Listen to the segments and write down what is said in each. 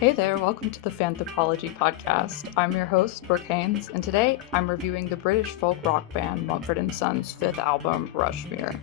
Hey there, welcome to the Fanthropology podcast. I'm your host, Brooke Haynes, and today I'm reviewing the British folk rock band Mumford Son's fifth album, RUSHMERE.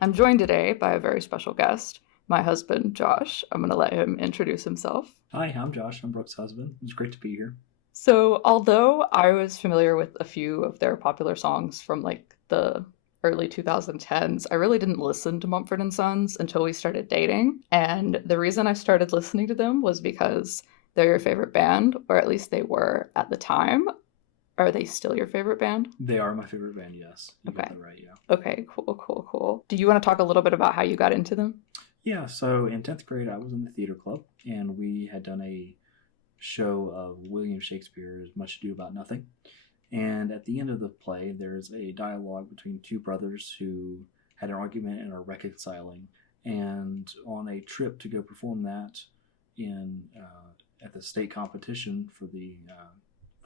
I'm joined today by a very special guest, my husband, Josh. I'm going to let him introduce himself. Hi, I'm Josh. I'm Brooke's husband. It's great to be here. So, although I was familiar with a few of their popular songs from like the early 2010s, I really didn't listen to Mumford & Sons until we started dating. And the reason I started listening to them was because they're your favorite band, or at least they were at the time. Are they still your favorite band? They are my favorite band, yes. You Okay. got that right, yeah. Okay, cool. Do you want to talk a little bit about how you got into them? Yeah, so in 10th grade, I was in the theater club, and we had done a show of William Shakespeare's Much Ado About Nothing. And at the end of the play, there's a dialogue between two brothers who had an argument and are reconciling. And on a trip to go perform that in at the state competition for the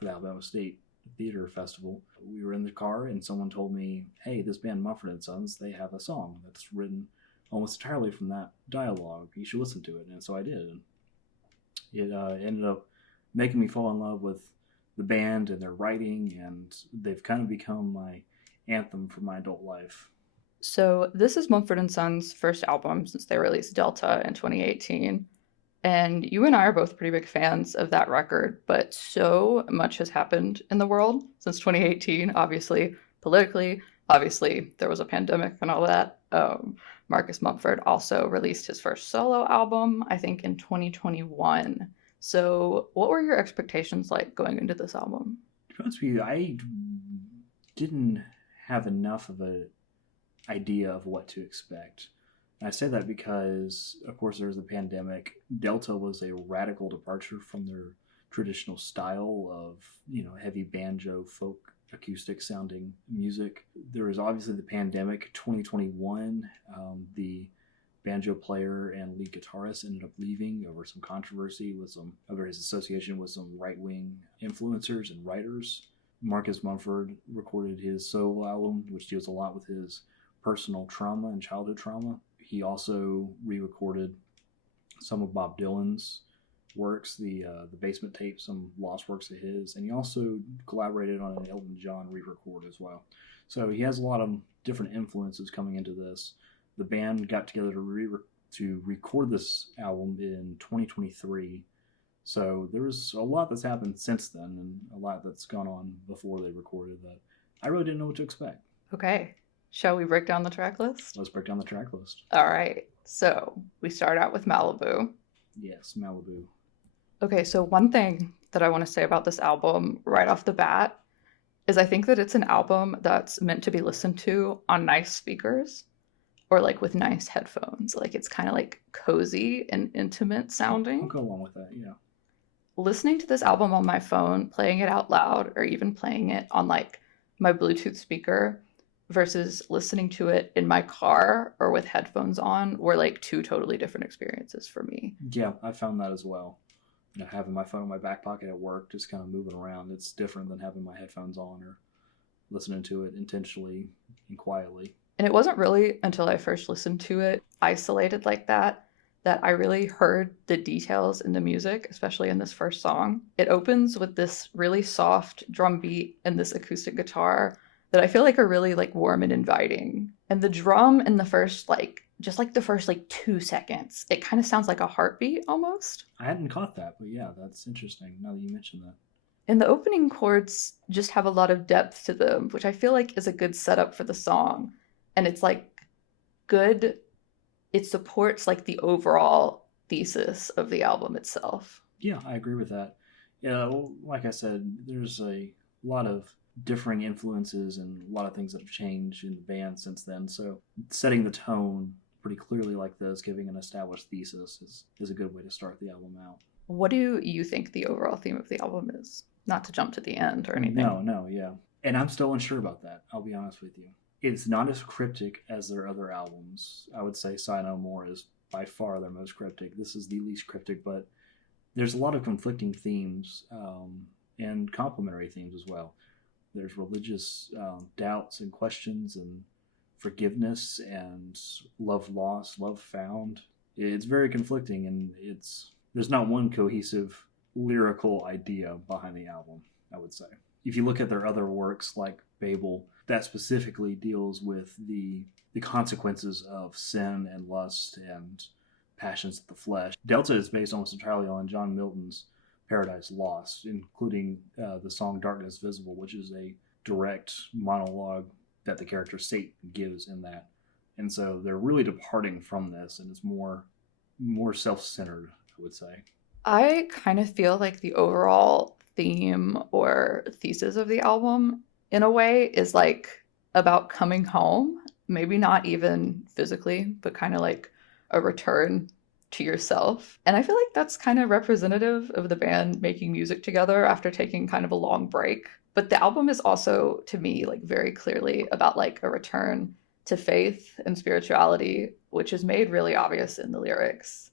Alabama State Theater Festival, we were in the car and someone told me, "Hey, this band Mumford & Sons, they have a song that's written almost entirely from that dialogue. You should listen to it." And so I did. And it ended up making me fall in love with the band and their writing, and they've kind of become my anthem for my adult life. So this is Mumford & Sons' first album since they released Delta in 2018. And you and I are both pretty big fans of that record, but so much has happened in the world since 2018, obviously, politically. Obviously, there was a pandemic and all that. Marcus Mumford also released his first solo album, I think, in 2021. So, what were your expectations like going into this album? To be honest with you, I didn't have enough of an idea of what to expect. And I say that because, of course, there was the pandemic. Delta was a radical departure from their traditional style of, heavy banjo, folk, acoustic sounding music. There was obviously the pandemic. 2021, the banjo player and lead guitarist ended up leaving over some controversy over his association with some right-wing influencers and writers. Marcus Mumford recorded his solo album, which deals a lot with his personal trauma and childhood trauma. He also re-recorded some of Bob Dylan's works, the Basement Tape, some lost works of his, and he also collaborated on an Elton John re-record as well. So he has a lot of different influences coming into this. The band got together to record this album in 2023. So there's a lot that's happened since then, and a lot that's gone on before they recorded that I really didn't know what to expect. Okay. Shall we break down the track list? Let's break down the track list. All right. So we start out with Malibu. Yes, Malibu. Okay, so one thing that I want to say about this album right off the bat is I think that it's an album that's meant to be listened to on nice speakers or like with nice headphones. Like it's kind of like cozy and intimate sounding. I'll go along with that, yeah. Listening to this album on my phone, playing it out loud, or even playing it on like my Bluetooth speaker versus listening to it in my car or with headphones on were like two totally different experiences for me. Yeah, I found that as well. Having my phone in my back pocket at work, just kind of moving around, it's different than having my headphones on or listening to it intentionally and quietly. And it wasn't really until I first listened to it isolated like that I really heard the details in the music, especially in this first song. It opens with this really soft drum beat and this acoustic guitar that I feel like are really like warm and inviting. And the drum in the first the first 2 seconds, it kind of sounds like a heartbeat almost. I hadn't caught that, but yeah, that's interesting now that you mentioned that. And the opening chords just have a lot of depth to them, which I feel like is a good setup for the song. And it's like good, it supports like the overall thesis of the album itself. Yeah, I agree with that. Yeah, well, like I said, there's a lot of differing influences and a lot of things that have changed in the band since then. So setting the tone pretty clearly like this, giving an established thesis is a good way to start the album out. What do you think the overall theme of the album is? Not to jump to the end or anything. No, yeah. And I'm still unsure about that, I'll be honest with you. It's not as cryptic as their other albums. I would say Sigh No More is by far their most cryptic. This is the least cryptic, but there's a lot of conflicting themes and complementary themes as well. There's religious doubts and questions and forgiveness and love lost, love found. It's very conflicting, and there's not one cohesive lyrical idea behind the album, I would say. If you look at their other works like Babel, that specifically deals with the consequences of sin and lust and passions of the flesh. Delta is based almost entirely on John Milton's Paradise Lost, including the song Darkness Visible, which is a direct monologue that the character Satan gives in that. And so they're really departing from this, and it's more self-centered, I would say. I kind of feel like the overall theme or thesis of the album, in a way, is like about coming home. Maybe not even physically, but kind of like a return to yourself. And I feel like that's kind of representative of the band making music together after taking kind of a long break. But the album is also, to me, like very clearly about like a return to faith and spirituality, which is made really obvious in the lyrics.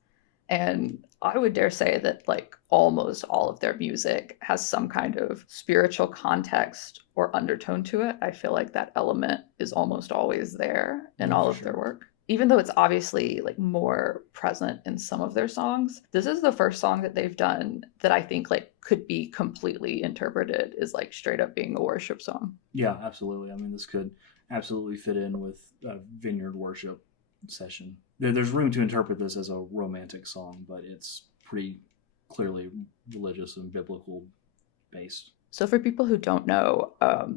And I would dare say that like almost all of their music has some kind of spiritual context or undertone to it. I feel like that element is almost always there in Yeah, all for of their sure. work. Even though it's obviously like more present in some of their songs, this is the first song that they've done that I think like could be completely interpreted as like straight up being a worship song. Yeah, absolutely. I mean, this could absolutely fit in with a vineyard worship session. There's room to interpret this as a romantic song, but it's pretty clearly religious and biblical based. So, for people who don't know,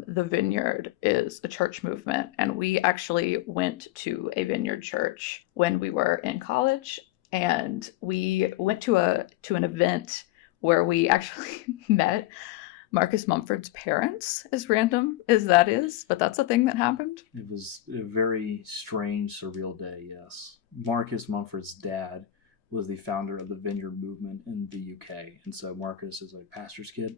the Vineyard is a church movement, and we actually went to a Vineyard church when we were in college, and we went to an event where we actually met Marcus Mumford's parents, as random as that is, but that's a thing that happened. It was a very strange, surreal day, yes. Marcus Mumford's dad was the founder of the Vineyard movement in the UK. And so Marcus is a pastor's kid.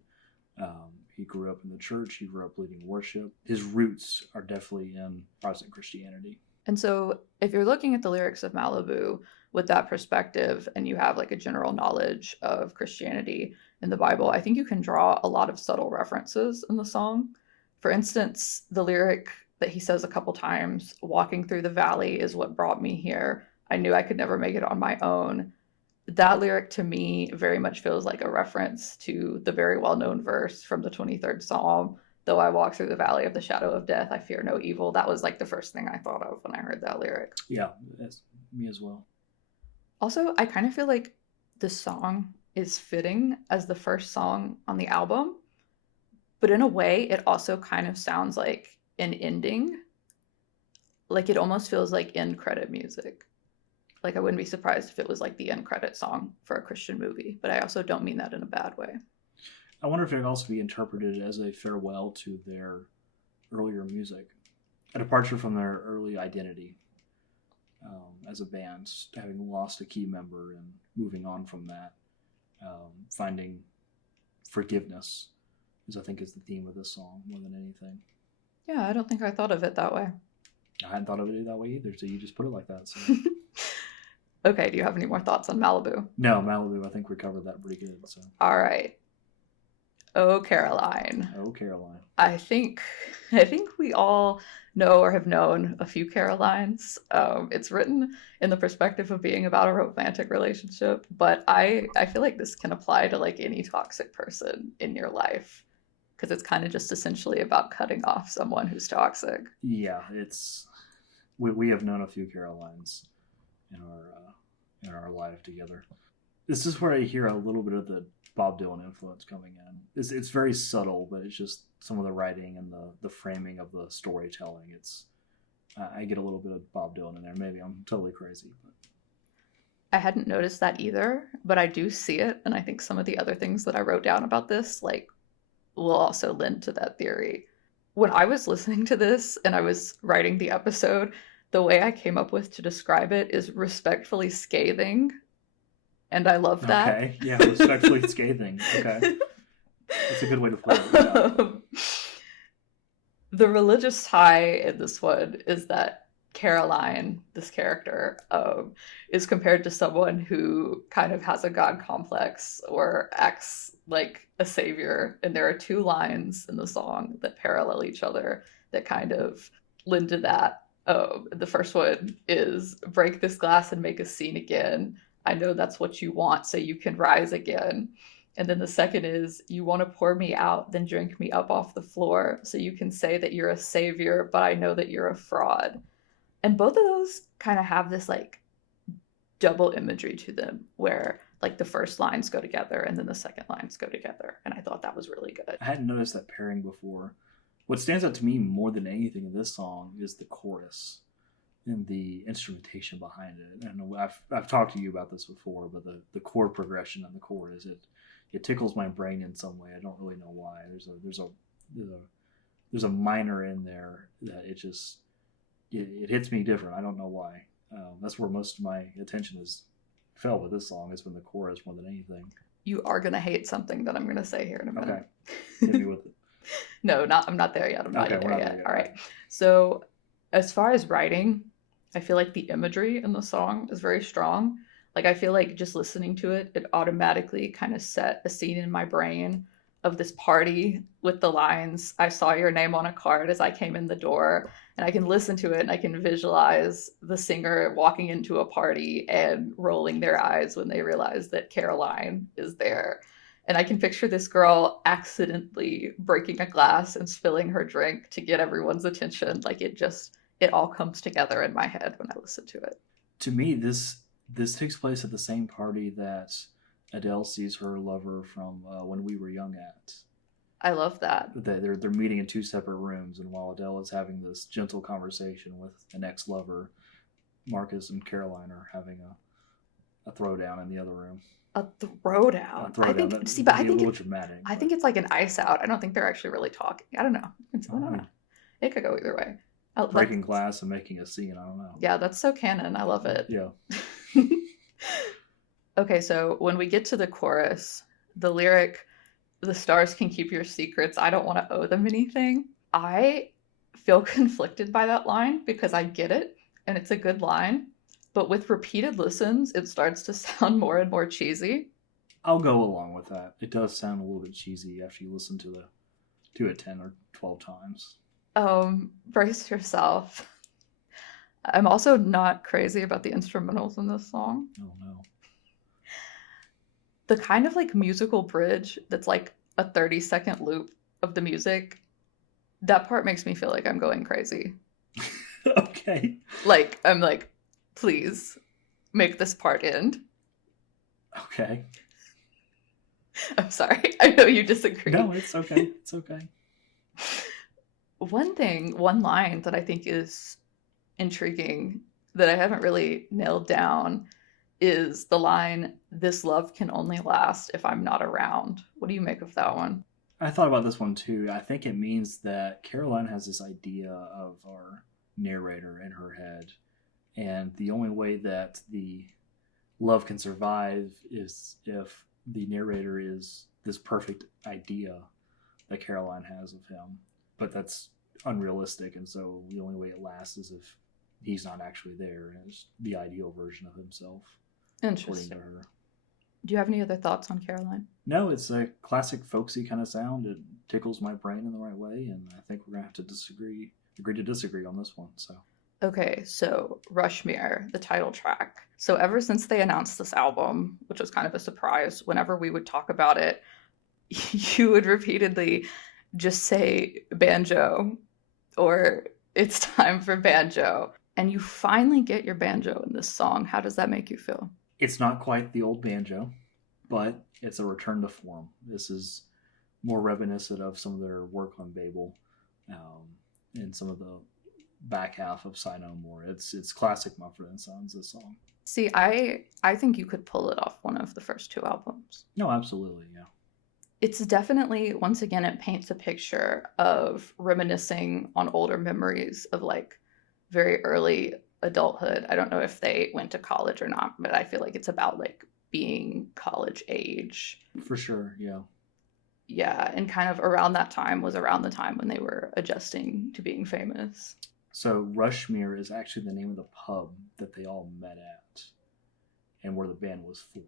He grew up in the church, he grew up leading worship. His roots are definitely in Protestant Christianity. And so, if you're looking at the lyrics of Malibu with that perspective and you have like a general knowledge of Christianity in the Bible, I think you can draw a lot of subtle references in the song. For instance, the lyric that he says a couple times, walking through the valley is what brought me here. I knew I could never make it on my own. That lyric to me very much feels like a reference to the very well known verse from the 23rd Psalm. Though I walk through the valley of the shadow of death, I fear no evil. That was like the first thing I thought of when I heard that lyric. Yeah, that's me as well. Also, I kind of feel like the song is fitting as the first song on the album, but in a way, it also kind of sounds like an ending. Like it almost feels like end credit music. Like I wouldn't be surprised if it was like the end credit song for a Christian movie, but I also don't mean that in a bad way. I wonder if it could also be interpreted as a farewell to their earlier music, a departure from their early identity as a band, having lost a key member and moving on from that, finding forgiveness is I think is the theme of this song more than anything. Yeah, I don't think I thought of it that way. I hadn't thought of it that way either, so you just put it like that. So. Okay, do you have any more thoughts on Malibu? No, Malibu, I think we covered that pretty good. So. All right. Oh, Caroline. Oh, Caroline. I think we all know or have known a few Carolines. It's written in the perspective of being about a romantic relationship, but I feel like this can apply to like any toxic person in your life because it's kind of just essentially about cutting off someone who's toxic. Yeah, it's we have known a few Carolines in our life together. This is where I hear a little bit of the Bob Dylan influence coming in. It's very subtle, but it's just some of the writing and the framing of the storytelling. It's I get a little bit of Bob Dylan in there. Maybe I'm totally crazy, but I hadn't noticed that either, but I do see it, and I think some of the other things that I wrote down about this like will also lend to that theory. When I was listening to this and I was writing the episode, the way I came up with to describe it is respectfully scathing. And I love that. Okay, yeah, respectfully scathing. Okay. That's a good way to put it. Yeah. The religious tie in this one is that Caroline, this character, is compared to someone who kind of has a god complex or acts like a savior. And there are two lines in the song that parallel each other that kind of lend to that. The first one is break this glass and make a scene again. I know that's what you want, so you can rise again. And then the second is you want to pour me out, then drink me up off the floor, so you can say that you're a savior, but I know that you're a fraud. And both of those kind of have this like double imagery to them, where like the first lines go together and then the second lines go together. And I thought that was really good. I hadn't noticed that pairing before. What stands out to me more than anything in this song is the chorus and the instrumentation behind it. And I've talked to you about this before, but the chord progression on the chorus, it tickles my brain in some way. I don't really know why. There's a minor in there that it hits me different. I don't know why. That's where most of my attention is fell with this song, is from the chorus more than anything. You are gonna hate something that I'm gonna say here in a minute. Okay, hit me with it. No, I'm not there yet. I'm not Okay, there yet. All right. So, as far as writing, I feel like the imagery in the song is very strong. Like, I feel like just listening to it, it automatically kind of set a scene in my brain of this party with the lines, I saw your name on a card as I came in the door. And I can listen to it and I can visualize the singer walking into a party and rolling their eyes when they realize that Caroline is there. And I can picture this girl accidentally breaking a glass and spilling her drink to get everyone's attention. Like, it all comes together in my head when I listen to it. To me, this takes place at the same party that Adele sees her lover from When We Were Young at. I love that. They're meeting in two separate rooms, and while Adele is having this gentle conversation with an ex-lover, Marcus and Caroline are having a throwdown in the other room. A throwdown. I think. See, but I think dramatic. I think it's like an ice out. I don't think they're actually really talking. I don't know. I don't know. It could go either way. Breaking glass and making a scene. I don't know. Yeah, that's so canon. I love it. Yeah. Okay, so when we get to the chorus, the lyric, the stars can keep your secrets, I don't want to owe them anything. I feel conflicted by that line because I get it and it's a good line, but with repeated listens, it starts to sound more and more cheesy. I'll go along with that. It does sound a little bit cheesy after you listen to it 10 or 12 times. Brace yourself. I'm also not crazy about the instrumentals in this song. Oh no. The kind of like musical bridge that's like a 30-second loop of the music, that part makes me feel like I'm going crazy. Okay. Like, I'm like, please make this part end. Okay. I'm sorry. I know you disagree. No, it's okay. It's okay. One line that I think is intriguing that I haven't really nailed down is the line, this love can only last if I'm not around. What do you make of that one? I thought about this one too. I think it means that Caroline has this idea of our narrator in her head, and the only way that the love can survive is if the narrator is this perfect idea that Caroline has of him. But that's unrealistic, and so the only way it lasts is if he's not actually there and it's the ideal version of himself. Interesting. According to her. Do you have any other thoughts on Caroline? No, it's a classic folksy kind of sound. It tickles my brain in the right way, and I think we're gonna have to agree to disagree on this one. So okay, so RUSHMERE, the title track. So ever since they announced this album, which was kind of a surprise, whenever we would talk about it, you would repeatedly just say banjo or it's time for banjo. And you finally get your banjo in this song. How does that make you feel? it's not quite the old banjo, but it's a return to form. This is more reminiscent of some of their work on Babel, and some of the back half of Sigh No More. It's classic Mumford & Sons, this song. See, I think you could pull it off one of the first two albums. No, absolutely, yeah. It's definitely, once again, it paints a picture of reminiscing on older memories of like very early adulthood. I don't know if they went to college or not, but I feel like it's about like being college age. For sure, yeah. Yeah, and kind of around that time was around the time when they were adjusting to being famous. So RUSHMERE is actually the name of the pub that they all met at and where the band was formed.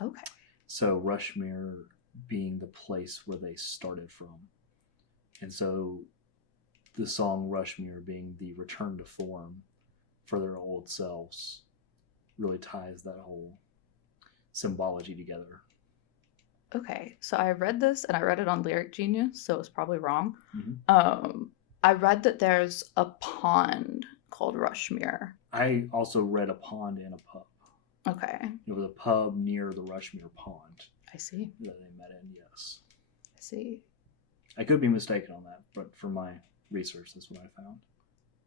Okay. So RUSHMERE being the place where they started from. And so the song Rushmere being the return to form for their old selves really ties that whole symbology together. Okay, so I read this and I read it on Lyric Genius, so it's probably wrong. Mm-hmm. I read that there's a pond called Rushmere. I also read a pond and a pub. Okay. It was a pub near the Rushmere Pond I see. that they met in, yes. I see. I could be mistaken on that, but for my research, that's what I found.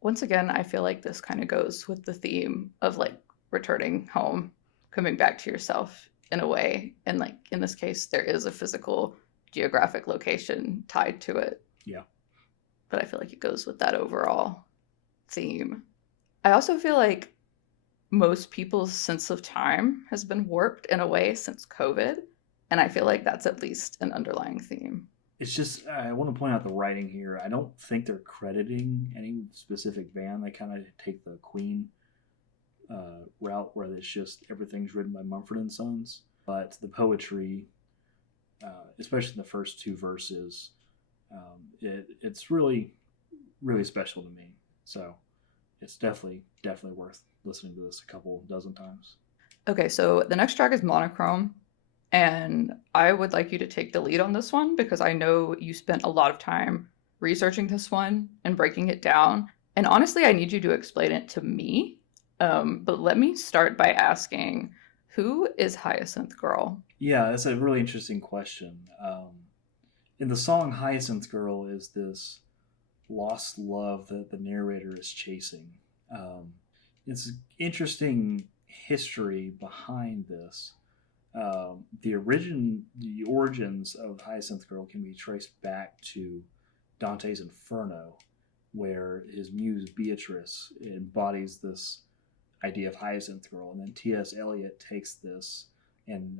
Once again, I feel like this kind of goes with the theme of like returning home, coming back to yourself in a way. And like in this case, there is a physical geographic location tied to it. Yeah. But I feel like it goes with that overall theme. I also feel like most people's sense of time has been warped in a way since COVID. And I feel like that's at least an underlying theme. It's just, I want to point out the writing here. I don't think they're crediting any specific band. They kind of take the Queen route where it's just everything's written by Mumford & Sons. But the poetry, especially in the first two verses, it's really, really special to me. So it's definitely worth listening to this a couple dozen times. Okay, so the next track is Monochrome. And I would like you to take the lead on this one because I know you spent a lot of time researching this one and breaking it down. And honestly, I need you to explain it to me. But let me start by asking, who is Hyacinth Girl? Yeah, that's a really interesting question. In the song, Hyacinth Girl is this lost love that the narrator is chasing. It's an interesting history behind this. The origins of Hyacinth Girl can be traced back to Dante's Inferno, where his muse Beatrice embodies this idea of Hyacinth Girl, and then T.S. Eliot takes this and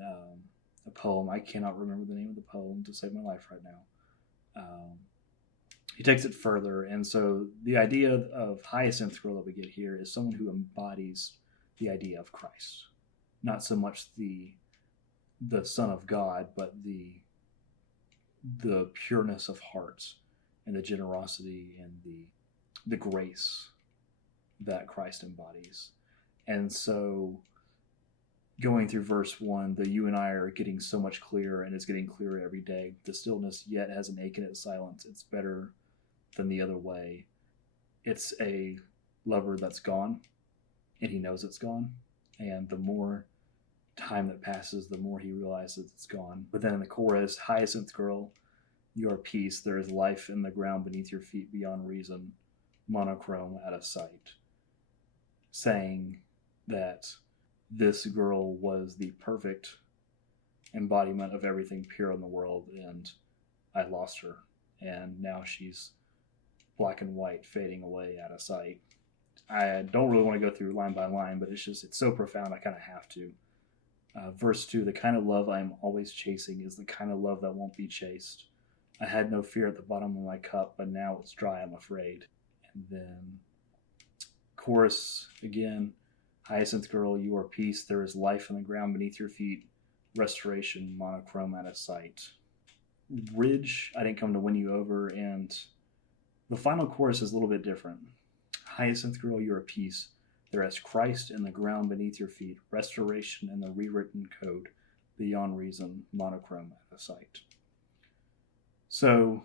a poem. I cannot remember the name of the poem to save my life right now. He takes it further, and so the idea of Hyacinth Girl that we get here is someone who embodies the idea of Christ, not so much the Son of God, but the pureness of heart and the generosity and the grace that Christ embodies. And so going through verse 1, the you and I are getting so much clearer, and it's getting clearer every day. The stillness yet has an ache in its silence. It's better than the other way. It's a lover that's gone, and he knows it's gone. And the more time that passes, the more he realizes it's gone. But then in the chorus, Hyacinth Girl, your peace, there is life in the ground beneath your feet beyond reason, monochrome out of sight. Saying that this girl was the perfect embodiment of everything pure in the world, and I lost her. And now she's black and white, fading away out of sight. I don't really want to go through line by line, but it's so profound I kind of have to. Verse 2, the kind of love I am always chasing is the kind of love that won't be chased. I had no fear at the bottom of my cup, but now it's dry, I'm afraid. And then chorus again, Hyacinth Girl, you are peace, there is life in the ground beneath your feet, restoration, monochrome out of sight. Bridge, I didn't come to win you over, and the final chorus is a little bit different. Hyacinth Girl, you are peace, there is Christ in the ground beneath your feet, restoration in the rewritten code, beyond reason, monochrome out of sight. So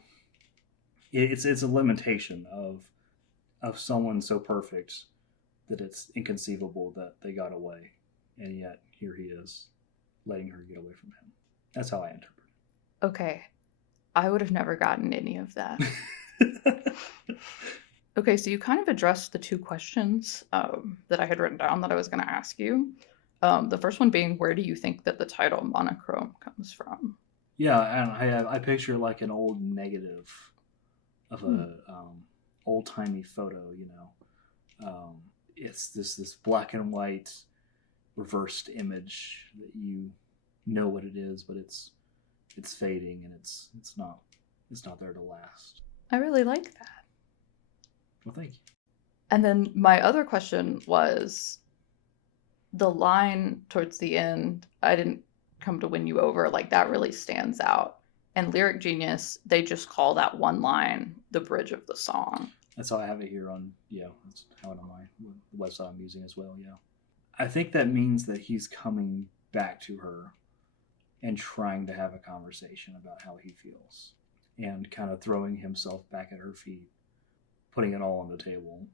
it's a limitation of someone so perfect that it's inconceivable that they got away, and yet here he is letting her get away from him. That's how I interpret it. Okay, I would have never gotten any of that. Okay, so you kind of addressed the two questions that I had written down that I was going to ask you. The first one being, where do you think that the title monochrome comes from? Yeah, and I picture like an old negative of a old-timey photo, you know. It's this black and white reversed image that you know what it is, but it's fading, and it's not there to last. I really like that. Well, thank you. And then my other question was the line towards the end, I didn't come to win you over, like that really stands out. And Lyric Genius, they just call that one line the bridge of the song. That's how I have it here on, that's how it on the website I'm using as well, yeah. I think that means that he's coming back to her and trying to have a conversation about how he feels and kind of throwing himself back at her feet, putting it all on the table.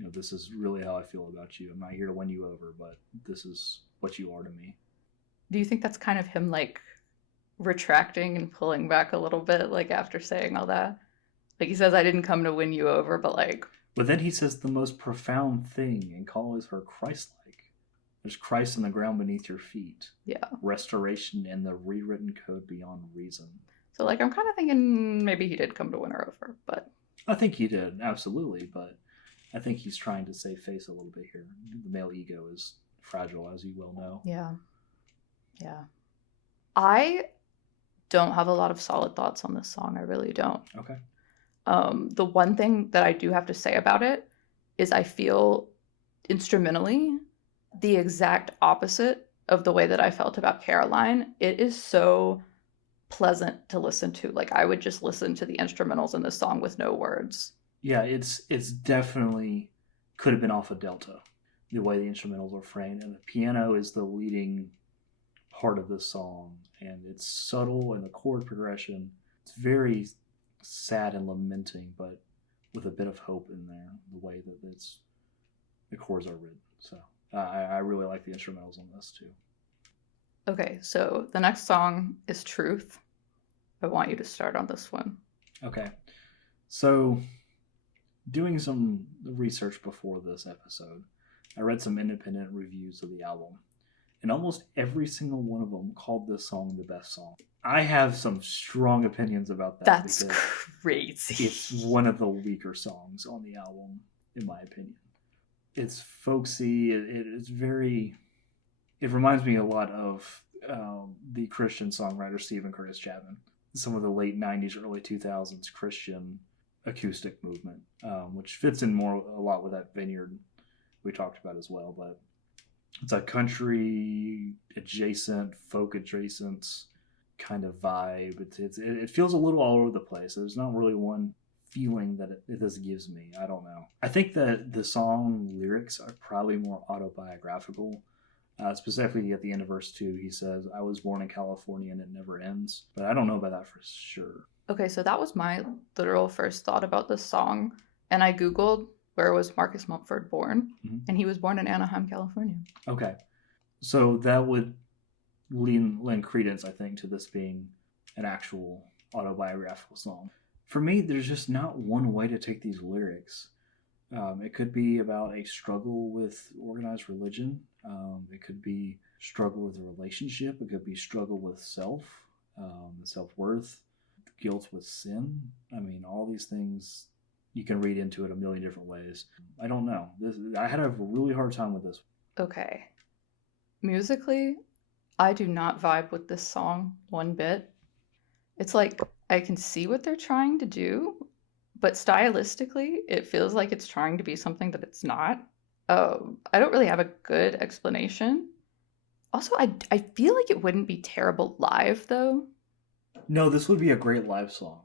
This is really how I feel about you. I'm not here to win you over, but this is what you are to me. Do you think that's kind of him like retracting and pulling back a little bit, like after saying all that? Like he says, I didn't come to win you over, but like. But then he says the most profound thing and calls her Christ-like. There's Christ in the ground beneath your feet. Yeah. Restoration in the rewritten code beyond reason. So like I'm kind of thinking maybe he did come to win her over, but. I think he did, absolutely, but I think he's trying to save face a little bit here. The male ego is fragile, as you well know. Yeah. Yeah. I don't have a lot of solid thoughts on this song. I really don't. Okay. The one thing that I do have to say about it is I feel instrumentally the exact opposite of the way that I felt about Caroline. It is so pleasant to listen to. Like I would just listen to the instrumentals in this song with no words. Yeah, it's definitely could have been off of Delta, the way the instrumentals are framed, and the piano is the leading part of this song, and it's subtle, and the chord progression, it's very sad and lamenting, but with a bit of hope in there, the way that the chords are written. So I really like the instrumentals on this too. Okay, so the next song is Truth. I want you to start on this one. Okay, so doing some research before this episode, I read some independent reviews of the album, and almost every single one of them called this song the best song. I have some strong opinions about that. That's crazy. It's one of the weaker songs on the album, in my opinion. It's folksy. It's very. It reminds me a lot of the Christian songwriter Stephen Curtis Chapman. Some of the late '90s, early 2000s Christian acoustic movement, which fits in a lot with that Vineyard we talked about as well. But it's a country adjacent, folk adjacent kind of vibe. It feels a little all over the place. There's not really one feeling that this gives me. I don't know. I think that the song lyrics are probably more autobiographical. Specifically at the end of verse 2, he says, I was born in California and it never ends. But I don't know about that for sure. Okay, so that was my literal first thought about this song. And I Googled where was Marcus Mumford born, and he was born in Anaheim, California. Okay. So that would lend credence, I think, to this being an actual autobiographical song. For me, there's just not one way to take these lyrics. It could be about a struggle with organized religion. It could be struggle with a relationship. It could be struggle with self-worth, guilt with sin. I mean, all these things, you can read into it a million different ways. I don't know. I had a really hard time with this. Okay. Musically, I do not vibe with this song one bit. It's like I can see what they're trying to do, but stylistically, it feels like it's trying to be something that it's not. I don't really have a good explanation. Also, I feel like it wouldn't be terrible live, though. No, this would be a great live song.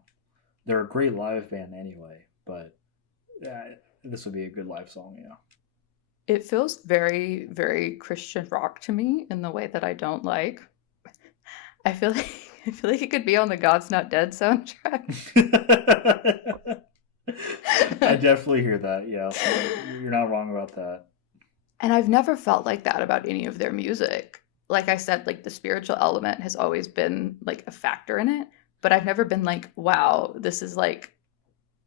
They're a great live band anyway, but this would be a good live song, yeah. It feels very, very Christian rock to me in the way that I don't like. I feel like it could be on the God's Not Dead soundtrack. I definitely hear that, yeah. You're not wrong about that. And I've never felt like that about any of their music. Like I said, like the spiritual element has always been like a factor in it, but I've never been like, wow, this is like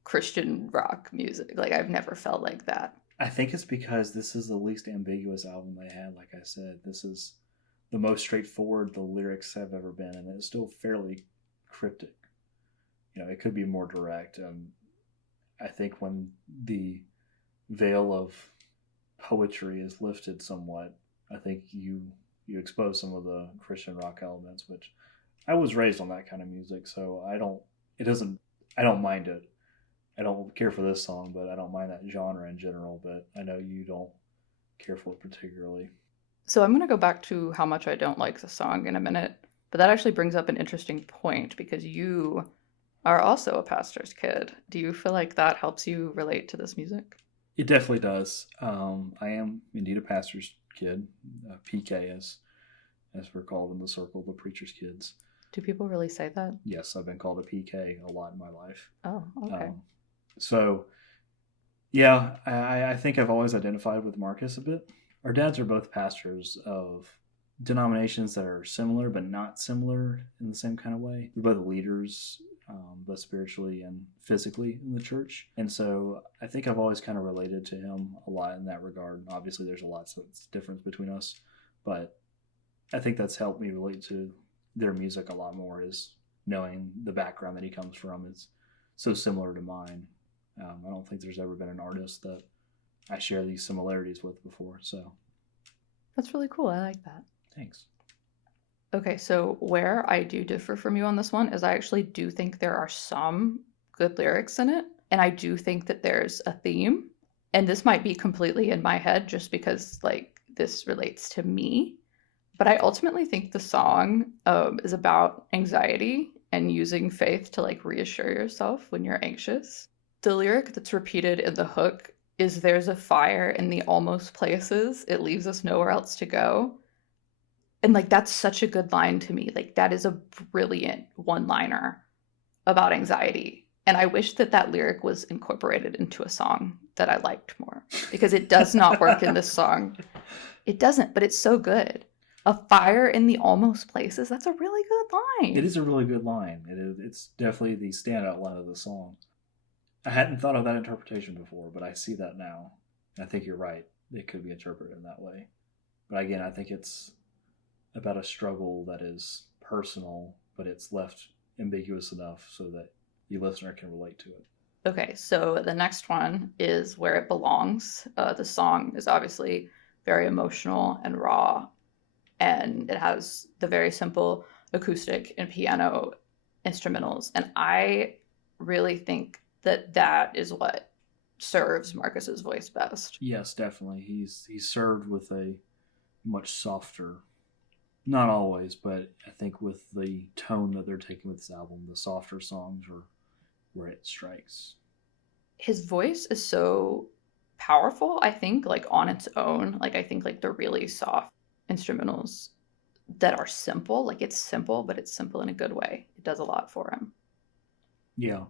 Christian rock music. Like I've never felt like that. I think it's because this is the least ambiguous album they had. Like I said, this is the most straightforward the lyrics have ever been, and it's still fairly cryptic. It could be more direct. I think when the veil of poetry is lifted somewhat, I think you expose some of the Christian rock elements, which I was raised on that kind of music, so I don't mind it. I don't care for this song, but I don't mind that genre in general, but I know you don't care for it particularly. So I'm going to go back to how much I don't like the song in a minute, but that actually brings up an interesting point because you are also a pastor's kid. Do you feel like that helps you relate to this music? It definitely does. I am indeed a pastor's kid, PK as we're called in the circle, the preacher's kids. Do people really say that? Yes, I've been called a PK a lot in my life. Oh, okay. So yeah, I think I've always identified with Marcus a bit. Our dads are both pastors of denominations that are similar but not similar in the same kind of way. They're both leaders, both spiritually and physically in the church. And so I think I've always kind of related to him a lot in that regard. Obviously, there's a lot of difference between us, but I think that's helped me relate to their music a lot more, is knowing the background that he comes from is so similar to mine. I don't think there's ever been an artist that I share these similarities with before. So That's really cool. I like that. thanks. Okay, so where I do differ from you on this one is I actually do think there are some good lyrics in it, and I do think that there's a theme. And this might be completely in my head just because, like, this relates to me. But I ultimately think the song is about anxiety and using faith to, like, reassure yourself when you're anxious. The lyric that's repeated in the hook is "There's a fire in the almost places. It leaves us nowhere else to go." And like that's such a good line to me. Like that is a brilliant one-liner about anxiety. And I wish that that lyric was incorporated into a song that I liked more because it does not work in this song. It doesn't, but it's so good. A fire in the almost places. That's a really good line. It is a really good line. It's definitely the standout line of the song. I hadn't thought of that interpretation before, but I see that now. I think you're right. It could be interpreted in that way. But again, I think it's about a struggle that is personal, but it's left ambiguous enough so that the listener can relate to it. Okay, so the next one is Where It Belongs. The song is obviously very emotional and raw, and it has the very simple acoustic and piano instrumentals. And I really think that that is what serves Marcus's voice best. Yes, definitely. He's served with a much softer, not always, but I think with the tone that they're taking with this album, the softer songs are where it strikes. His voice is so powerful, I think, like on its own. Like I think like the really soft instrumentals that are simple, like it's simple, but it's simple in a good way. It does a lot for him. Yeah,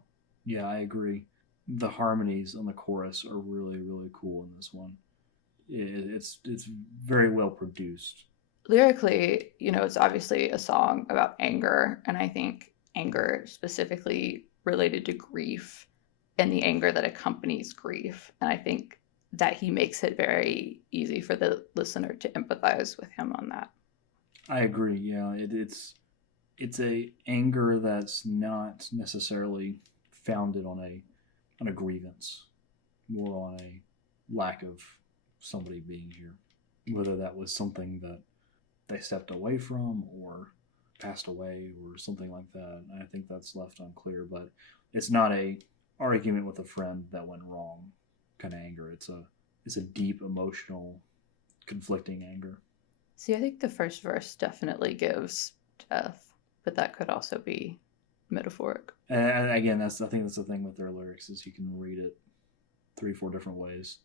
yeah, I agree. The harmonies on the chorus are really, really cool in this one. It's very well produced. Lyrically, it's obviously a song about anger, and I think anger specifically related to grief and the anger that accompanies grief. And I think that he makes it very easy for the listener to empathize with him on that. I agree. Yeah, it's a anger that's not necessarily founded on a grievance, more on a lack of somebody being here. Whether that was something that they stepped away from or passed away or something like that. I think that's left unclear, but it's not a argument with a friend that went wrong kind of anger. It's a deep emotional conflicting anger. See, I think the first verse definitely gives death, but that could also be metaphoric. And again, I think that's the thing with their lyrics is you can read it 3-4 different ways.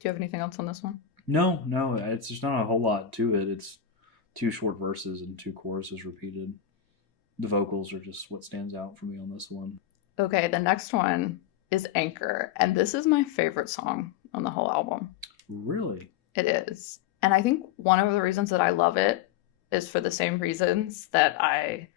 Do you have anything else on this one? No, it's there's not a whole lot to it. It's 2 short verses and 2 choruses repeated. The vocals are just what stands out for me on this one. Okay, the next one is Anchor, and this is my favorite song on the whole album. Really? It is. And I think one of the reasons that I love it is for the same reasons that I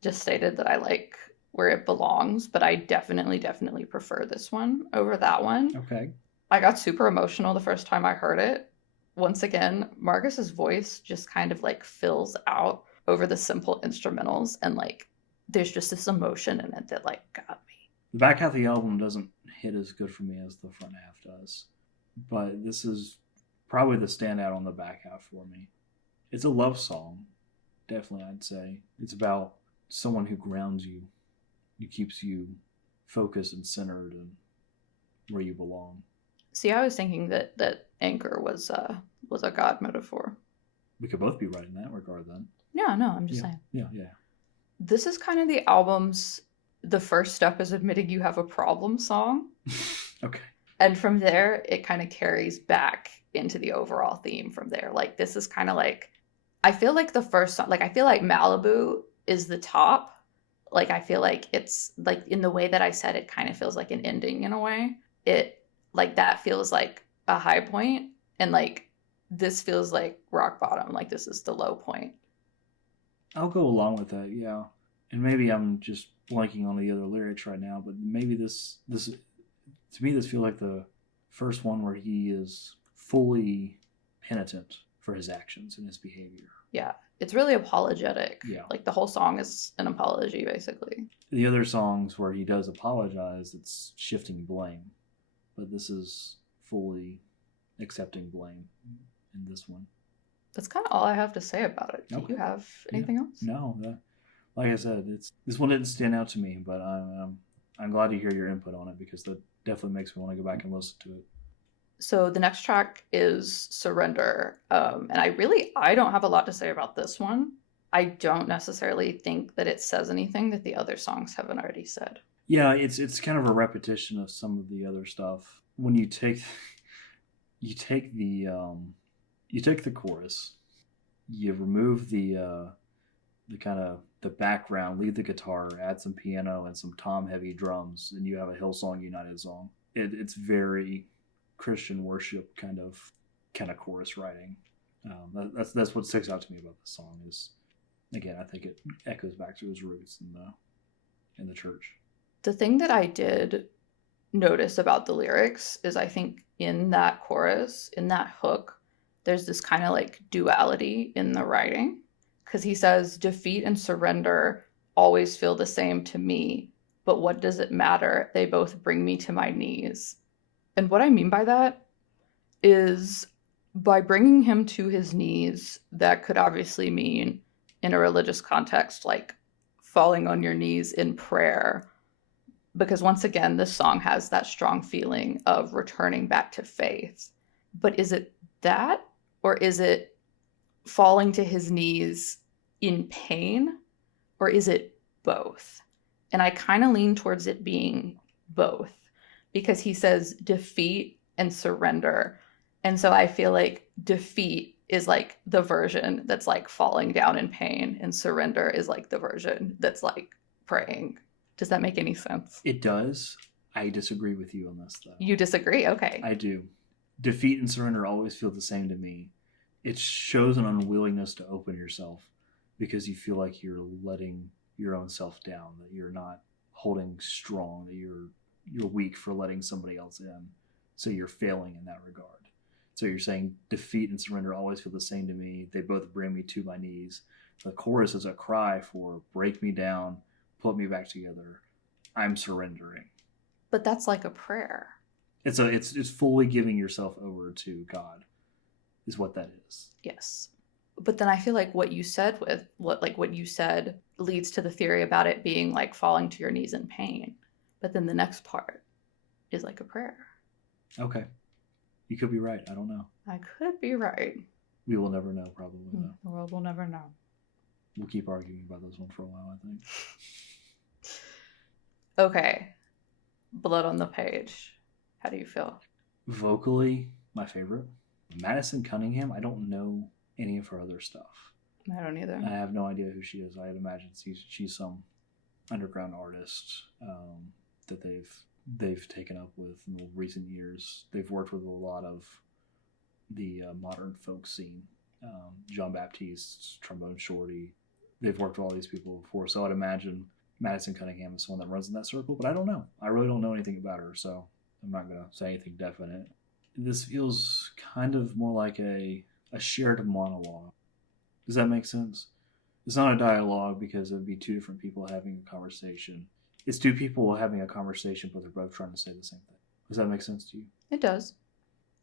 just stated that I like Where It Belongs, but I definitely prefer this one over that one. Okay. I got super emotional the first time I heard it. Once again, Marcus's voice just kind of like fills out over the simple instrumentals, and like there's just this emotion in it that like got me. The back half of the album doesn't hit as good for me as the front half does, but this is probably the standout on the back half for me. It's a love song, definitely, I'd say. It's about someone who grounds you, who keeps you focused and centered and where you belong. See, I was thinking that Anchor was a God metaphor. We could both be right in that regard then. Yeah, no, I'm just saying. Yeah. This is kind of the album's the first step is admitting you have a problem song. Okay. And from there, it kind of carries back into the overall theme from there. Like, this is kind of like, I feel like the first song, like, I feel like Malibu is the top. Like, I feel like it's like in the way that I said it kind of feels like an ending in a way. It, like, that feels like a high point, and like, this feels like rock bottom. Like, this is the low point. I'll go along with that, yeah. And maybe I'm just blanking on the other lyrics right now, but maybe this to me this feels like the first one where he is fully penitent for his actions and his behavior. Yeah. It's really apologetic. Yeah. Like, the whole song is an apology, basically. The other songs where he does apologize, it's shifting blame. But this is fully accepting blame in this one. That's kind of all I have to say about it. Do Okay. you have anything else? No, like I said, this one didn't stand out to me, but I'm glad to hear your input on it because that definitely makes me want to go back and listen to it. So the next track is Surrender. And I don't have a lot to say about this one. I don't necessarily think that it says anything that the other songs haven't already said. Yeah, it's kind of a repetition of some of the other stuff. When you take you take the chorus, you remove the kind of the background, leave the guitar, add some piano and some tom heavy drums, and you have a Hillsong United song. It's very Christian worship kind of chorus writing. That's what sticks out to me about this song. Is again, I think it echoes back to his roots in the church. The thing that I did notice about the lyrics is, I think in that chorus, in that hook, there's this kind of like duality in the writing, because he says defeat and surrender always feel the same to me, but what does it matter? They both bring me to my knees. And what I mean by that is, by bringing him to his knees, that could obviously mean, in a religious context, like falling on your knees in prayer. Because once again, this song has that strong feeling of returning back to faith. But is it that? Or is it falling to his knees in pain? Or is it both? And I kind of lean towards it being both, because he says defeat and surrender. And so I feel like defeat is like the version that's like falling down in pain, and surrender is like the version that's like praying. Does that make any sense? It does. I disagree with you on this, though. You disagree? Okay. I do. Defeat and surrender always feel the same to me. It shows an unwillingness to open yourself because you feel like you're letting your own self down, that you're not holding strong, that you're weak for letting somebody else in. So you're failing in that regard. So you're saying defeat and surrender always feel the same to me. They both bring me to my knees. The chorus is a cry for break me down, put me back together. I'm surrendering. But that's like a prayer. It's fully giving yourself over to God, is what that is. Yes. But then I feel like what you said leads to the theory about it being like falling to your knees in pain. But then the next part is like a prayer. Okay. You could be right. I don't know. I could be right. We will never know, probably. Though. The world will never know. We'll keep arguing about this one for a while, I think. Okay. Blood on the Page. How do you feel? Vocally, my favorite. Madison Cunningham, I don't know any of her other stuff. I don't either. I have no idea who she is. I'd imagine she's some underground artist that they've taken up with in the recent years. They've worked with a lot of the modern folk scene. John Baptiste, Trombone Shorty. They've worked with all these people before, so I'd imagine Madison Cunningham is someone that runs in that circle, but I don't know. I really don't know anything about her, so I'm not going to say anything definite. This feels kind of more like a shared monologue. Does that make sense? It's not a dialogue because it would be two different people having a conversation. It's two people having a conversation, but they're both trying to say the same thing. Does that make sense to you? It does.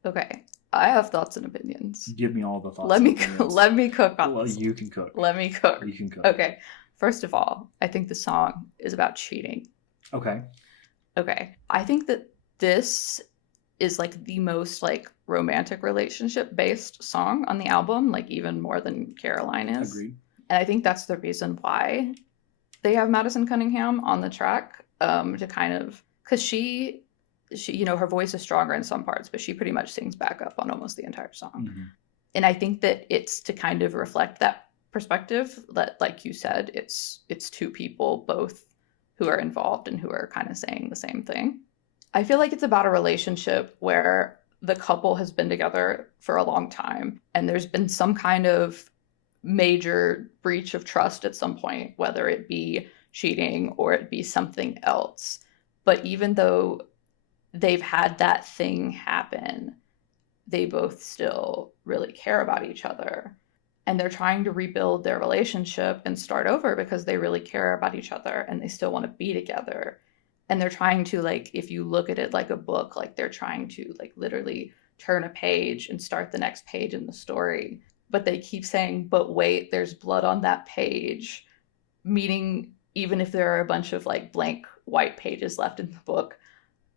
Okay. I have thoughts and opinions. Give me all the thoughts. Let me cook on Well, this. you can cook. Let me cook. You can cook. Okay. First of all, I think the song is about cheating. Okay. I think that this is like the most like romantic relationship based song on the album, like even more than Caroline is. Agreed. And I think that's the reason why they have Madison Cunningham on the track to kind of, because she, her voice is stronger in some parts, but she pretty much sings back up on almost the entire song. Mm-hmm. And I think that it's to kind of reflect that perspective that, like you said, it's two people both who are involved and who are kind of saying the same thing. I feel like it's about a relationship where the couple has been together for a long time and there's been some kind of major breach of trust at some point, whether it be cheating or it be something else. But even though they've had that thing happen, they both still really care about each other. And they're trying to rebuild their relationship and start over because they really care about each other and they still want to be together. And they're trying to, like, if you look at it like a book, like they're trying to like literally turn a page and start the next page in the story. But they keep saying, but wait, there's blood on that page. Meaning, even if there are a bunch of like blank white pages left in the book,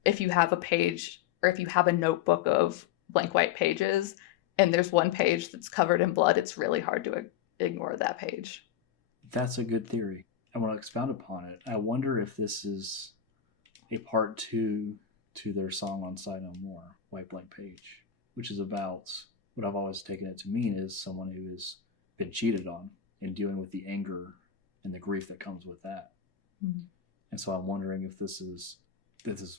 if you have a page or if you have a notebook of blank white pages and there's one page that's covered in blood, it's really hard to ignore that page. That's a good theory. I want to expound upon it. I wonder if this is a part two to their song on Side No More, White Blank Page, which is about what I've always taken it to mean is someone who has been cheated on and dealing with the anger and the grief that comes with that. Mm-hmm. And so I'm wondering if this is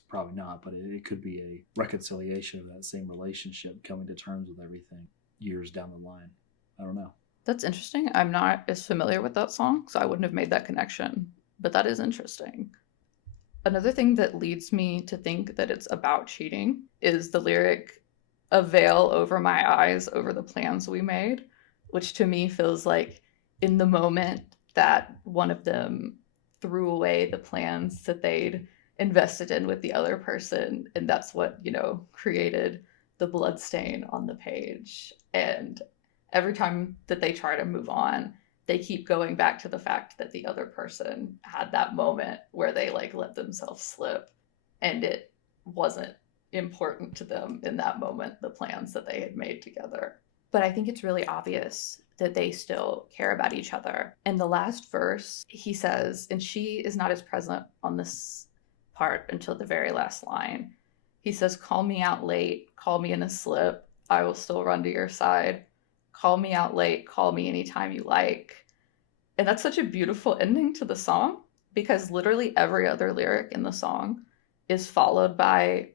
probably not, but it could be a reconciliation of that same relationship, coming to terms with everything years down the line. I don't know. That's interesting. I'm not as familiar with that song, so I wouldn't have made that connection, but that is interesting. Another thing that leads me to think that it's about cheating is the lyric, "A veil over my eyes over the plans we made," which to me feels like in the moment that one of them threw away the plans that they'd invested in with the other person, and that's what, created the blood stain on the page. And every time that they try to move on, they keep going back to the fact that the other person had that moment where they like let themselves slip and it wasn't important to them in that moment, the plans that they had made together. But I think it's really obvious that they still care about each other. In the last verse, he says, and she is not as present on this part until the very last line. He says, "Call me out late, call me in a slip, I will still run to your side. Call me out late, call me anytime you like." And that's such a beautiful ending to the song because literally every other lyric in the song is followed by,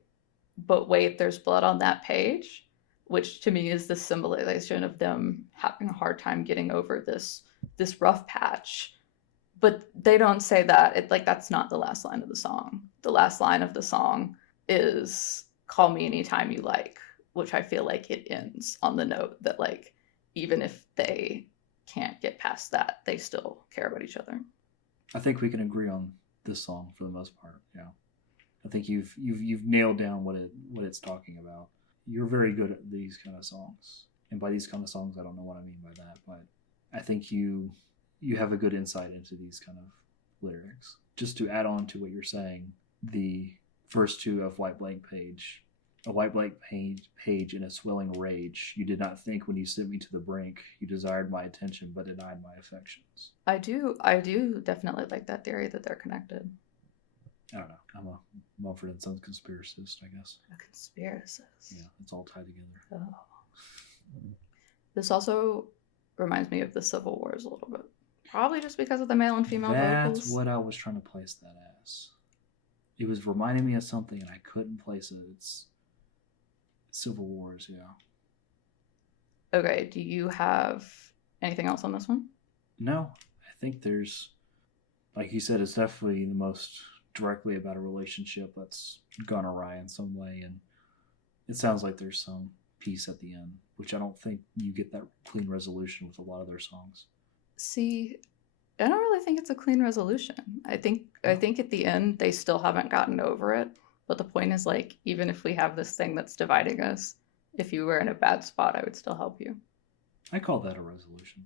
"But wait, there's blood on that page," which to me is the symbolization of them having a hard time getting over this rough patch. But they don't say that. That's not the last line of the song. The last line of the song is, "Call me anytime you like," which I feel like it ends on the note that like even if they can't get past that, they still care about each other. I think we can agree on this song for the most part. Yeah, I think you've nailed down what it's talking about. You're very good at these kind of songs, and by these kind of songs, I don't know what I mean by that, but I think you have a good insight into these kind of lyrics. Just to add on to what you're saying, the verse 2 of White Blank Page. "A white blank page in a swelling rage. You did not think when you sent me to the brink. You desired my attention but denied my affections." I do definitely like that theory that they're connected. I don't know. I'm a Mumford & Sons conspiracist, I guess. A conspiracist. Yeah, it's all tied together. Oh. This also reminds me of the Civil Wars a little bit. Probably just because of the male and female vocals. That's what I was trying to place that as. It was reminding me of something and I couldn't place it. It's Civil Wars, yeah. Okay, do you have anything else on this one? No, I think there's, like you said, it's definitely the most directly about a relationship that's gone awry in some way, and it sounds like there's some peace at the end, which I don't think you get that clean resolution with a lot of their songs. See, I don't really think it's a clean resolution. I think at the end they still haven't gotten over it. But the point is, like, even if we have this thing that's dividing us, if you were in a bad spot, I would still help you. I call that a resolution.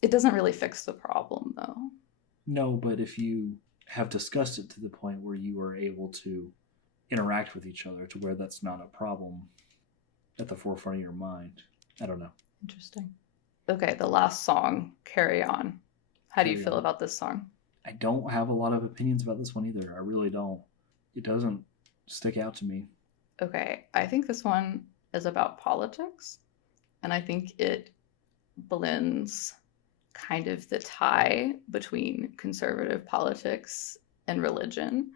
It doesn't really fix the problem, though. No, but if you have discussed it to the point where you are able to interact with each other to where that's not a problem at the forefront of your mind, I don't know. Interesting. Okay, the last song, "Carry On." How do you feel about this song? I don't have a lot of opinions about this one either. I really don't. It doesn't stick out to me. Okay, I think this one is about politics, and I think it blends kind of the tie between conservative politics and religion,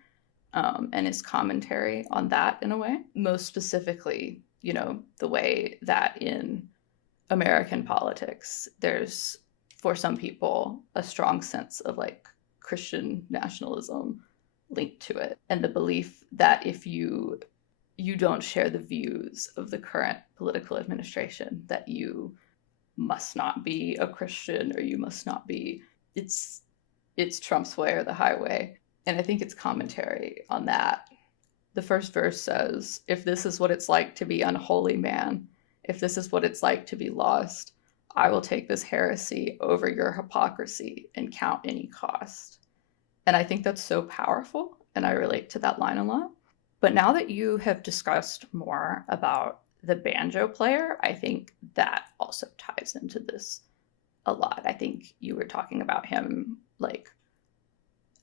and its commentary on that in a way. Most specifically, the way that in American politics, there's, for some people, a strong sense of like Christian nationalism linked to it, and the belief that if you don't share the views of the current political administration, that you must not be a Christian, or you must not be, it's Trump's way or the highway. And I think it's commentary on that. The first verse says, "If this is what it's like to be unholy, man, if this is what it's like to be lost, I will take this heresy over your hypocrisy and count any cost." And I think that's so powerful, and I relate to that line a lot. But now that you have discussed more about the banjo player, I think that also ties into this a lot. I think you were talking about him like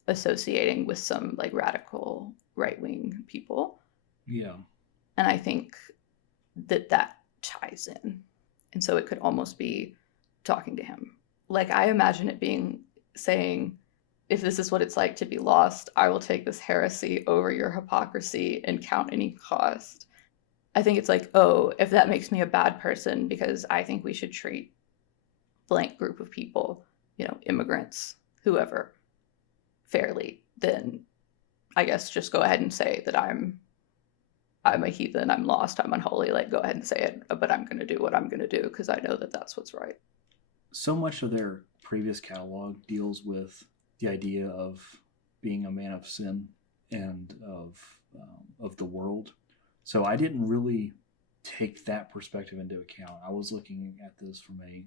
associating with some like radical right-wing people. Yeah. And I think that ties in. And so it could almost be talking to him. Like, I imagine it being saying, "If this is what it's like to be lost, I will take this heresy over your hypocrisy and count any cost." I think it's like, oh, if that makes me a bad person because I think we should treat blank group of people, immigrants, whoever, fairly, then I guess just go ahead and say that I'm a heathen, I'm lost, I'm unholy. Like, go ahead and say it, but I'm going to do what I'm going to do because I know that that's what's right. So much of their previous catalog deals with the idea of being a man of sin and of the world. So I didn't really take that perspective into account. I was looking at this from a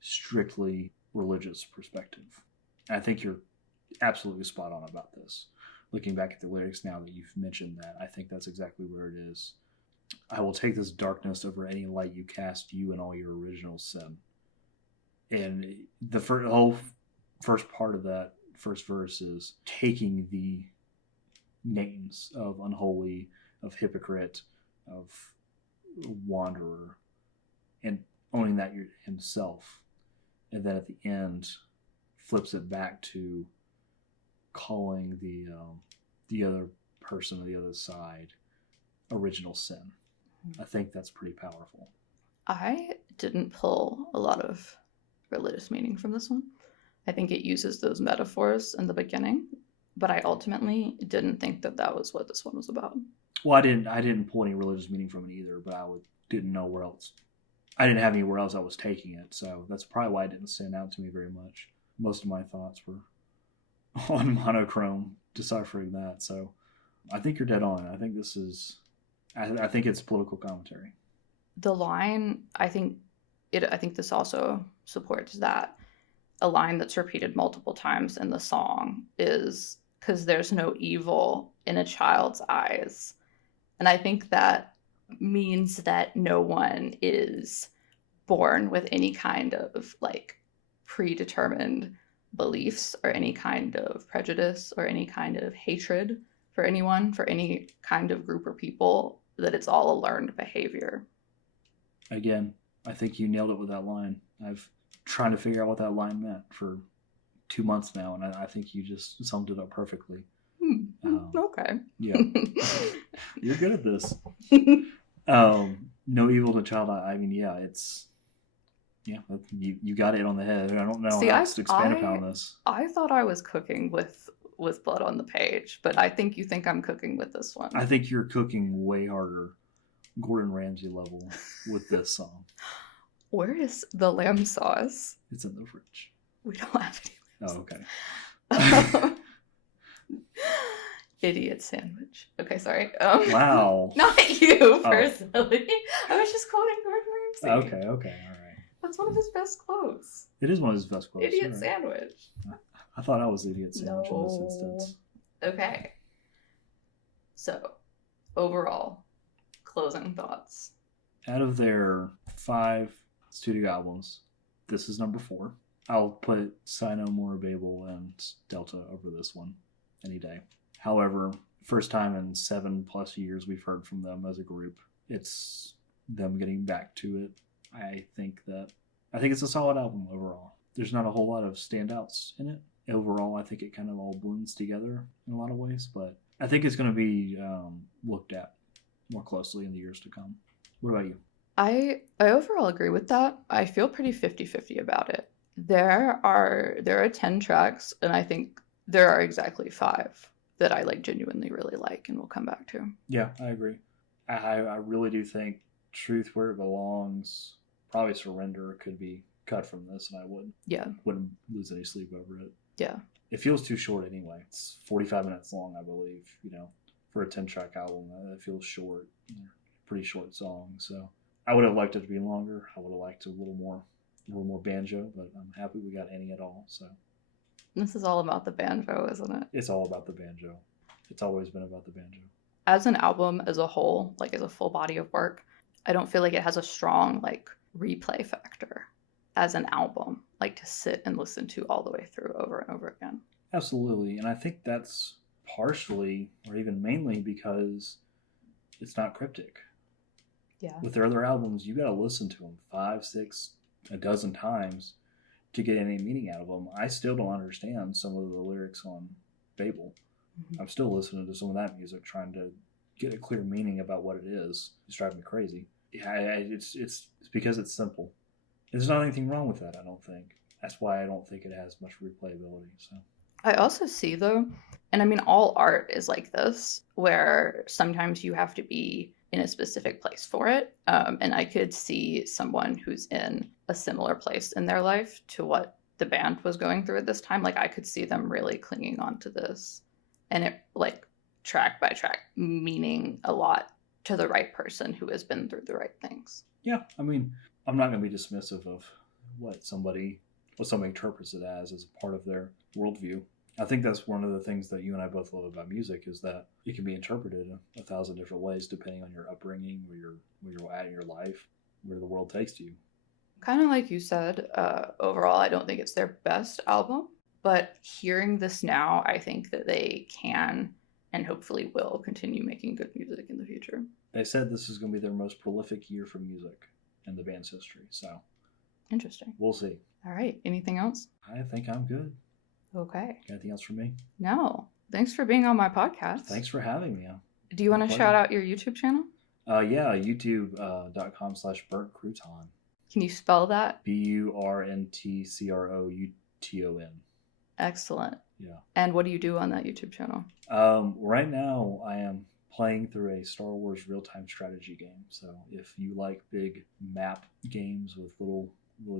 strictly religious perspective. I think you're absolutely spot on about this. Looking back at the lyrics now that you've mentioned that, I think that's exactly where it is. "I will take this darkness over any light you cast, you and all your original sin." And the whole first part of that first verse is taking the names of unholy, of hypocrite, of wanderer, and owning that himself. And then at the end, flips it back to calling the other person on the other side original sin. I think that's pretty powerful. I didn't pull a lot of religious meaning from this one. I think it uses those metaphors in the beginning, but I ultimately didn't think that was what this one was about. Well, I didn't pull any religious meaning from it either, but didn't know where else. I didn't have anywhere else I was taking it, so that's probably why it didn't stand out to me very much. Most of my thoughts were on monochrome, deciphering that. So I think you're dead on. I think this is, I think it's political commentary. The line, I think this also supports that. A line that's repeated multiple times in the song is, "Because there's no evil in a child's eyes." And I think that means that no one is born with any kind of like predetermined beliefs or any kind of prejudice or any kind of hatred for anyone, for any kind of group or people, that it's all a learned behavior. Again, I think you nailed it with that line. I've trying to figure out what that line meant for 2 months now, and I think you just summed it up perfectly. Okay. Yeah. You're good at this. No evil to child. I mean, yeah, it's, yeah, you got it on the head. I don't know how else to expand upon this. I thought I was cooking with blood on the page, but I think you think I'm cooking with this one. I think you're cooking way harder, Gordon Ramsay level, with this song. Where is the lamb sauce? It's in the fridge. We don't have any lamb sauce. Oh, okay. Idiot sandwich. Okay, sorry. Wow. Not you, personally. I was just quoting Gordon Ramsay. Okay, all right. That's one of his best quotes. It is one of his best quotes. Idiot sandwich. I thought I was the idiot sandwich in this instance. Okay. So, overall, closing thoughts. Out of their 5 studio albums, this is number 4. I'll put Sino More Babel and Delta over this one any day. However, first time in 7+ years we've heard from them as a group. It's them getting back to it. I think it's a solid album overall. There's not a whole lot of standouts in it. Overall, I think it kind of all blends together in a lot of ways, but I think it's going to be looked at more closely in the years to come. What about you? I overall agree with that. I feel pretty 50-50 about it. There are 10 tracks, and I think there are exactly 5 that I like genuinely really like and will come back to. Yeah, I agree. I really do think Truth Where It Belongs, probably Surrender could be cut from this, and I wouldn't lose any sleep over it. Yeah. It feels too short anyway. It's 45 minutes long, I believe, for a 10-track album. It feels short. Pretty short song, so I would have liked it to be longer. I would have liked a little more banjo, but I'm happy we got any at all. So this is all about the banjo, isn't it? It's all about the banjo. It's always been about the banjo. As an album as a whole, like as a full body of work, I don't feel like it has a strong like replay factor as an album, like to sit and listen to all the way through over and over again. Absolutely, and I think that's partially or even mainly because it's not cryptic. Yeah. With their other albums, you got to listen to them 5, 6, a dozen times to get any meaning out of them. I still don't understand some of the lyrics on Babel. Mm-hmm. I'm still listening to some of that music, trying to get a clear meaning about what it is. It's driving me crazy. Yeah, it's because it's simple. There's not anything wrong with that, I don't think. That's why I don't think it has much replayability. So I also see though, and I mean all art is like this, where sometimes you have to be in a specific place for it. And I could see someone who's in a similar place in their life to what the band was going through at this time. Like I could see them really clinging on to this, and it like track by track meaning a lot to the right person who has been through the right things. Yeah, I mean, I'm not going to be dismissive of what somebody interprets it as a part of their worldview. I think that's one of the things that you and I both love about music is that it can be interpreted in 1,000 different ways depending on your upbringing, where you're at in your life, where the world takes you. Kind of like you said, overall, I don't think it's their best album, but hearing this now, I think that they can and hopefully will continue making good music in the future. They said this is going to be their most prolific year for music in the band's history, so interesting. We'll see. All right. Anything else? I think I'm good. Okay. Anything else from me? No. Thanks for being on my podcast. Thanks for having me. Do you want to shout out your YouTube channel? Yeah, youtube.com/burntcrouton. Can you spell that? BURNTCROUTON. Excellent. Yeah. And what do you do on that YouTube channel? Right now, I am playing through a Star Wars real-time strategy game. So if you like big map games with little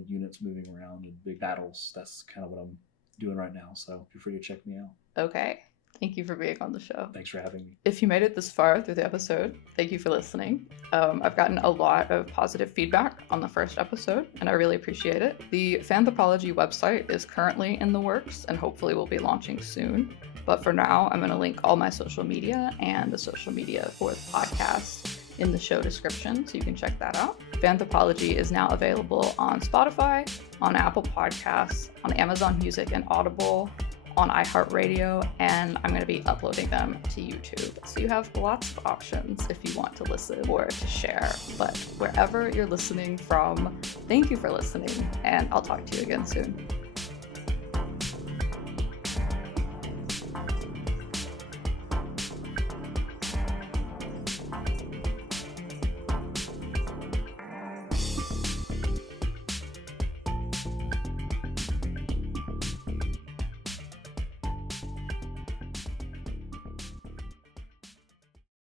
units moving around and big battles, that's kind of what I'm doing right now. So feel free to check me out. Okay. Thank you for being on the show. Thanks for having me. If you made it this far through the episode, thank you for listening. I've gotten a lot of positive feedback on the first episode, and I really appreciate it. The Fanthropology website is currently in the works and hopefully will be launching soon. But for now, I'm going to link all my social media and the social media for the podcast in the show description, so you can check that out. Fanthropology is now available on Spotify, on Apple Podcasts, on Amazon Music and Audible, on iHeartRadio, and I'm going to be uploading them to YouTube. So you have lots of options if you want to listen or to share. But wherever you're listening from, thank you for listening, and I'll talk to you again soon.